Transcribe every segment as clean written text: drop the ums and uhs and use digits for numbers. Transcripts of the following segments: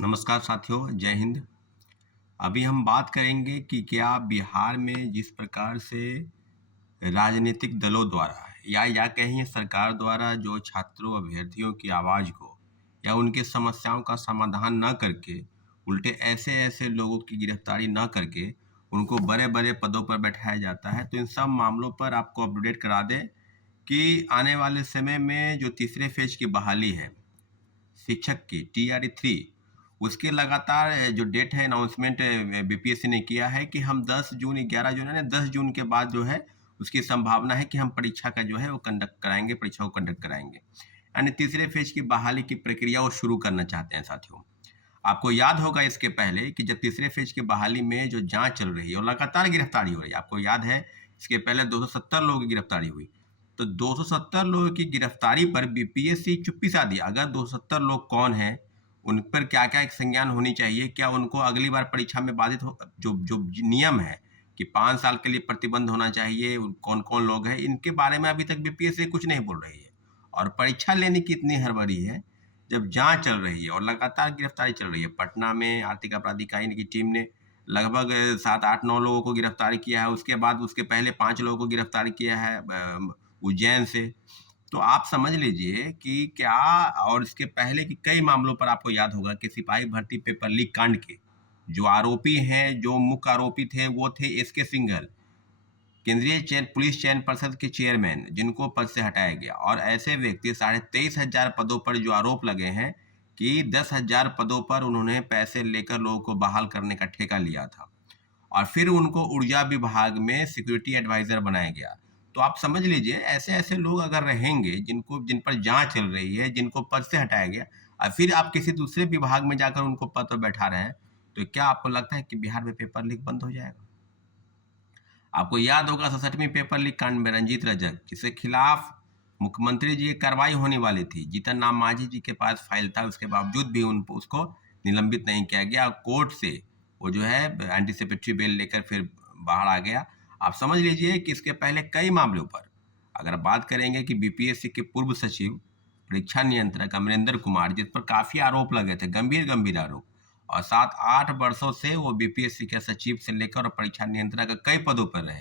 नमस्कार साथियों, जय हिंद। अभी हम बात करेंगे कि क्या बिहार में जिस प्रकार से राजनीतिक दलों द्वारा या कहीं सरकार द्वारा जो छात्रों अभ्यर्थियों की आवाज़ को या उनके समस्याओं का समाधान न करके उल्टे ऐसे-ऐसे लोगों की गिरफ्तारी न करके उनको बड़े-बड़े पदों पर बैठाया जाता है। तो इन सब मामलों पर आपको अपडेट करा दें कि आने वाले समय में जो तीसरे फेज़ की बहाली है शिक्षक की टीआरई 3 उसके लगातार जो डेट है अनाउंसमेंट बीपीएससी ने किया है कि हम 10 जून 11 जून यानी 10 जून के बाद जो है उसकी संभावना है कि हम परीक्षा का जो है वो कंडक्ट कराएंगे, परीक्षा को कंडक्ट कराएंगे। यानी तीसरे फेज की बहाली की प्रक्रिया वो शुरू करना चाहते हैं साथियों। आपको याद होगा इसके पहले कि जब तीसरे फेज की बहाली में जो जांच चल रही है और लगातार गिरफ्तारी हो रही है, आपको याद है इसके पहले 270 लोगों की गिरफ्तारी हुई। तो 270 लोगों की गिरफ्तारी पर बीपीएससी चुप्पी साधी। अगर 270 लोग कौन हैं, उन पर क्या-क्या एक संज्ञान होनी चाहिए, क्या उनको अगली बार परीक्षा में बाधित हो जो जो नियम है कि 5 साल के लिए प्रतिबंध होना चाहिए, कौन-कौन लोग हैं, इनके बारे में अभी तक बीपीएससी कुछ नहीं बोल रही है। और परीक्षा लेने की इतनी हड़बड़ी है जब जांच चल रही है और लगातार गिरफ्तारी चल रही है। पटना में आर्थिक अपराध इकाई की टीम ने लगभग 7, 8, 9 लोगों को गिरफ्तार किया है। उसके बाद उसके पहले 5 लोगों को गिरफ्तार किया है उज्जैन से। तो आप समझ लीजिए कि क्या और इसके पहले की कई मामलों पर आपको याद होगा कि सिपाही भर्ती पेपर लीक कांड के जो आरोपी हैं, जो मुख्य आरोपी थे, वो थे एसके सिंघल। केंद्रीय चयन पुलिस चयन परिषद के चेयरमैन जिनको पद से हटाया गया और ऐसे व्यक्ति 23,500 पदों पर जो आरोप लगे हैं कि 10,000 पदों पर उन्होंने पैसे लेकर लोगों को बहाल करने का ठेका लिया था और फिर उनको ऊर्जा विभाग में सिक्योरिटी एडवाइजर बनाया गया। तो आप समझ लीजिए ऐसे-ऐसे लोग अगर रहेंगे जिन पर जांच चल रही है, जिनको पद से हटाया गया और फिर आप किसी दूसरे विभाग में जाकर उनको पद पर बैठा रहे हैं, तो क्या आपको लगता है कि बिहार में पेपर लीक बंद हो जाएगा? आपको याद होगा 67वीं पेपर लीक कांड में रंजीत रजक जिसके खिलाफ मुख्यमंत्री जी की कार्रवाई होने वाली थी। जीतन राम मांझी जी के पास फाइल था, उसके बावजूद भी उन उसको निलंबित नहीं किया गया। कोर्ट से वो जो है एंटीसिपेटरी बेल लेकर फिर बाहर आ गया। आप समझ लीजिए कि इसके पहले कई मामलों पर अगर बात करेंगे कि बीपीएससी के पूर्व सचिव परीक्षा नियंत्रक अमरिंदर कुमार जिस पर काफी आरोप लगे थे, गंभीर गंभीर आरोप, और 7-8 वर्षों से वो बीपीएससी के सचिव से लेकर और परीक्षा नियंत्रक के कई पदों पर रहे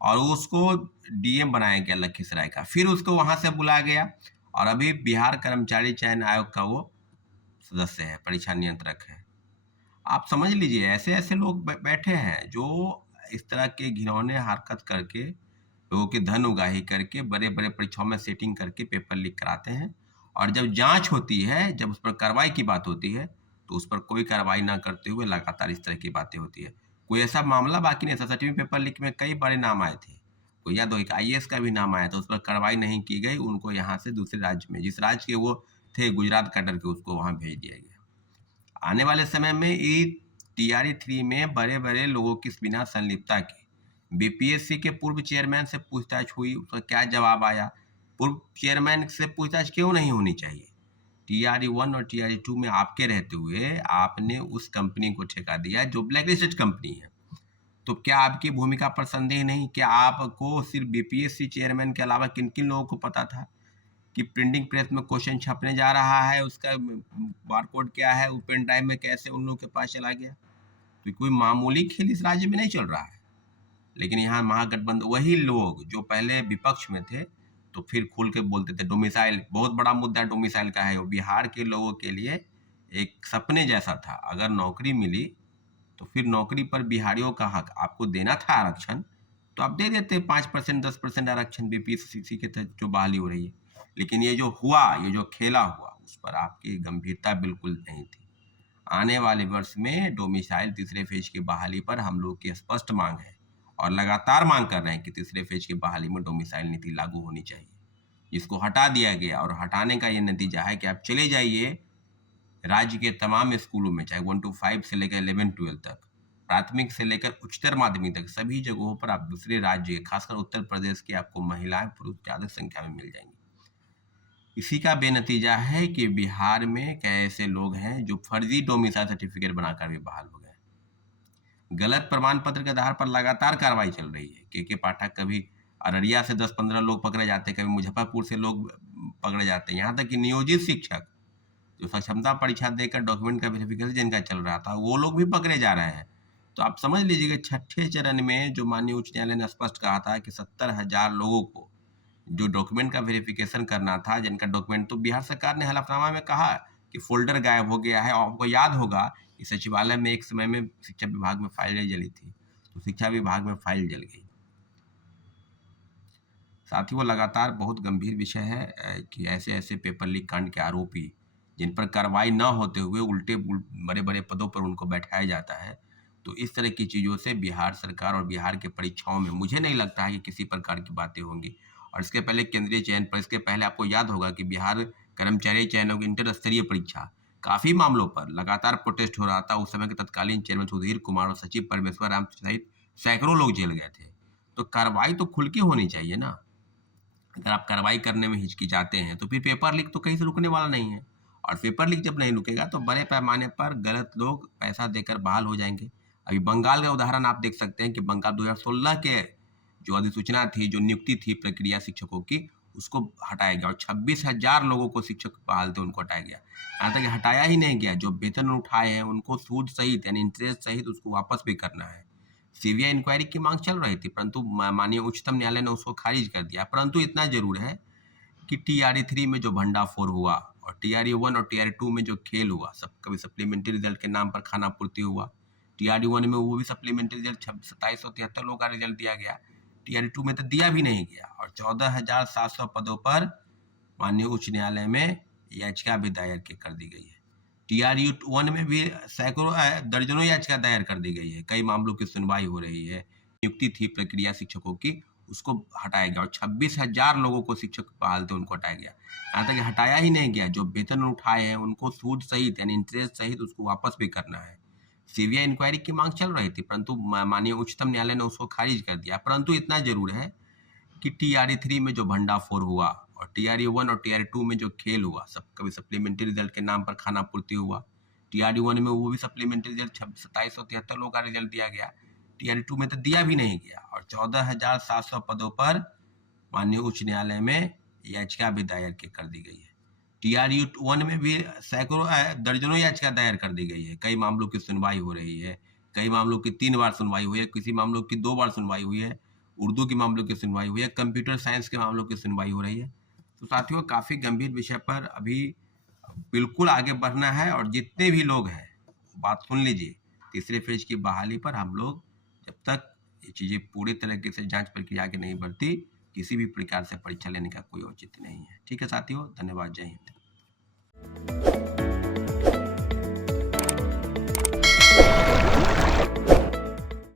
और उसको डीएम बनाया गया लखीसराय का। फिर उसको वहां से बुलाया गया और अभी बिहार कर्मचारी चयन आयोग का वो सदस्य है, परीक्षा नियंत्रक है। आप समझ लीजिए ऐसे-ऐसे लोग बैठे हैं जो इस तरह के घिनौने हरकत करके, लोगों की धन उगाही करके, बड़े-बड़े परीक्षाओं में सेटिंग करके पेपर लीक कराते हैं और जब जाँच होती है, जब उस पर कार्रवाई की बात होती है, तो उस पर कोई कार्रवाई ना करते हुए लगातार इस तरह की बातें होती है। कोई ऐसा मामला बाकी नहीं था, 67वीं पेपर लीक में कई बड़े नाम आए थे। तो याद हो एक आईएएस का भी नाम आया था, उस पर कार्रवाई नहीं की गई, उनको यहाँ से दूसरे राज्य में जिस राज्य के वो थे गुजरात का डर के उसको वहाँ भेज दिया गया। आने वाले समय में ये टीआरई 3 में बड़े-बड़े लोगों की बिना संलिप्तता के बीपीएससी के पूर्व चेयरमैन से पूछताछ हुई, उसका क्या जवाब आया? पूर्व चेयरमैन से पूछताछ क्यों नहीं होनी चाहिए? टीआरई 1 और टीआरई 2 में आपके रहते हुए आपने उस कंपनी को ठेका दिया जो ब्लैकलिस्टेड कंपनी है। तो क्या आपकी भूमिका पर संदेह नहीं? क्या आपको सिर्फ बीपीएससी चेयरमैन के अलावा किन-किन लोगों को पता था कि प्रिंटिंग प्रेस में क्वेश्चन छपने जा रहा है, उसका बारकोड क्या है, वो पेन ड्राइव में कैसे उन लोगों के पास चला गया? तो कोई मामूली खेल इस राज्य में नहीं चल रहा है। लेकिन यहाँ महागठबंधन वही लोग जो पहले विपक्ष में थे, तो फिर खुल के बोलते थे डोमिसाइल बहुत बड़ा मुद्दा डोमिसाइल का है। वो बिहार के लोगों के लिए एक सपने जैसा था। अगर नौकरी मिली, तो फिर नौकरी पर बिहारियों का हक आपको देना था आरक्षण, तो आप दे देते 5% 10% आरक्षण बीपीएससी के तहत जो बहाली हो रही है। लेकिन ये जो हुआ, ये जो खेला हुआ, उस पर आपकी गंभीरता बिल्कुल नहीं थी। आने वाले वर्ष में डोमिसाइल तीसरे फेज की बहाली पर हम लोग की स्पष्ट मांग है और लगातार मांग कर रहे हैं कि तीसरे फेज की बहाली में डोमिसाइल नीति लागू होनी चाहिए। इसको हटा दिया गया और हटाने का ये नतीजा है कि आप चले जाइए राज्य के तमाम स्कूलों में, चाहे 1 to 5 से लेकर 11-12 तक, प्राथमिक से लेकर उच्चतर माध्यमिक तक, सभी जगहों पर आप दूसरे राज्य, खासकर उत्तर प्रदेश की आपको महिलाएं, पुरुष ज़्यादा संख्या में मिल जाएंगे। इसी का बेनतीजा है कि बिहार में कई ऐसे लोग हैं जो फर्जी डोमिसाइल सर्टिफिकेट बनाकर भी बहाल हो गए। गलत प्रमाण पत्र के आधार पर लगातार कार्रवाई चल रही है। के पाठक कभी अररिया से 10-15 लोग पकड़े जाते हैं, कभी मुजफ्फरपुर से लोग पकड़े जाते हैं। यहाँ तक कि नियोजित शिक्षक जो सक्षमता परीक्षा देकर डॉक्यूमेंट का वेरिफिकेशन जिनका चल रहा था, वो लोग भी पकड़े जा रहे हैं। तो आप समझ लीजिए कि छठे चरण में जो माननीय उच्च न्यायालय ने स्पष्ट कहा था कि 70,000 लोगों को जो डॉक्यूमेंट का वेरिफिकेशन करना था, जिनका डॉक्यूमेंट, तो बिहार सरकार ने हलफनामा में कहा कि फ़ोल्डर गायब हो गया है। और आपको याद होगा कि सचिवालय में एक समय में शिक्षा विभाग में फाइलें जली थी, तो शिक्षा विभाग में फाइल जल गई। साथ ही वो लगातार बहुत गंभीर विषय है कि ऐसे-ऐसे पेपर लीक कांड के आरोपी, जिन पर कार्रवाई न होते हुए उल्टे बड़े-बड़े पदों पर उनको बैठाया जाता है। तो इस तरह की चीज़ों से बिहार सरकार और बिहार के परीक्षाओं में मुझे नहीं लगता है कि किसी प्रकार की बातें होंगी। और इसके पहले केंद्रीय चयन पर, इसके पहले आपको याद होगा कि बिहार कर्मचारी चयन की इंटर स्तरीय परीक्षा, काफ़ी मामलों पर लगातार प्रोटेस्ट हो रहा था। उस समय के तत्कालीन चेयरमैन सुधीर कुमार और सचिव परमेश्वर राम सहित सैकड़ों लोग जेल गए थे। तो कार्रवाई तो खुल के होनी चाहिए ना। अगर आप कार्रवाई करने में हिचकिचाते हैं, तो फिर पेपर लीक तो कहीं से रुकने वाला नहीं है। और पेपर लीक जब नहीं रुकेगा, तो बड़े पैमाने पर गलत लोग पैसा देकर बहाल हो जाएँगे। अभी बंगाल का उदाहरण आप देख सकते हैं कि बंगाल 2016 के जो अधिसूचना थी, जो नियुक्ति थी प्रक्रिया शिक्षकों की, उसको हटाया गया और 26,000 लोगों को शिक्षक बहाल थे, उनको हटाया गया। यहाँ तक कि हटाया ही नहीं गया, जो वेतन उठाए हैं, उनको सूद सहित यानी इंटरेस्ट सहित उसको वापस भी करना है। सीबीआई इंक्वायरी की मांग चल रही थी, परंतु माननीय उच्चतम न्यायालय ने उसको खारिज कर दिया। परंतु इतना जरूर है कि टीआरई 3 में जो भंडाफोड़ हुआ और टीआरई 1 और टीआरई 2 में जो खेल हुआ, सब कभी सप्लीमेंट्री रिजल्ट के नाम पर खाना पूर्ति हुआ। टीआरई 1 में वो भी सप्लीमेंट्री रिजल्ट 2773 लोगों का रिजल्ट दिया गया, टीआरई 2 में तो दिया भी नहीं गया। और 14,700 पदों पर माननीय उच्च न्यायालय में याचिका भी दायर कर दी गई है। टीआरयू 1 में भी सैकड़ों दर्जनों याचिका दायर कर दी गई है, कई मामलों की सुनवाई हो रही है। नियुक्ति थी प्रक्रिया शिक्षकों की, उसको हटाया गया और 26,000 लोगों को शिक्षक बहाल थे, उनको हटाया गया। यहाँ तक कि हटाया ही नहीं गया, जो वेतन उठाए हैं, उनको सूद सहित यानी इंटरेस्ट सहित उसको वापस भी करना है। सीबीआई इंक्वायरी की मांग चल रही थी, परंतु माननीय उच्चतम न्यायालय ने उसको खारिज कर दिया। परंतु इतना जरूर है कि टीआरई 3 में जो भंडाफोड़ हुआ और टीआरई 1 और टीआरई 2 में जो खेल हुआ, सब कभी सप्लीमेंट्री रिजल्ट के नाम पर खाना पूर्ति हुआ। टीआरई 1 में वो भी सप्लीमेंट्री रिजल्ट 2773 लोगों का रिजल्ट दिया गया, टीआरई 2 में तो दिया भी नहीं गया। और 14,700 पदों पर माननीय उच्च न्यायालय में याचिका भी दायर कर दी गई है। टीआरई 1 में भी सैकड़ों दर्जनों याचिका दायर कर दी गई है, कई मामलों की सुनवाई हो रही है। कई मामलों की 3 बार सुनवाई हुई है, किसी मामलों की 2 बार सुनवाई हुई है, उर्दू के मामलों की सुनवाई हुई है, कंप्यूटर साइंस के मामलों की सुनवाई हो रही है। तो साथियों, काफ़ी गंभीर विषय पर अभी बिल्कुल आगे बढ़ना है। और जितने भी लोग हैं, बात सुन लीजिए, तीसरे फेज की बहाली पर हम लोग जब तक ये चीज़ें पूरी तरीके से जांच प्रक्रिया आगे नहीं बढ़ती, किसी भी प्रकार से परीक्षा लेने का कोई औचित्य नहीं है। ठीक है साथियों, धन्यवाद, जय हिंद।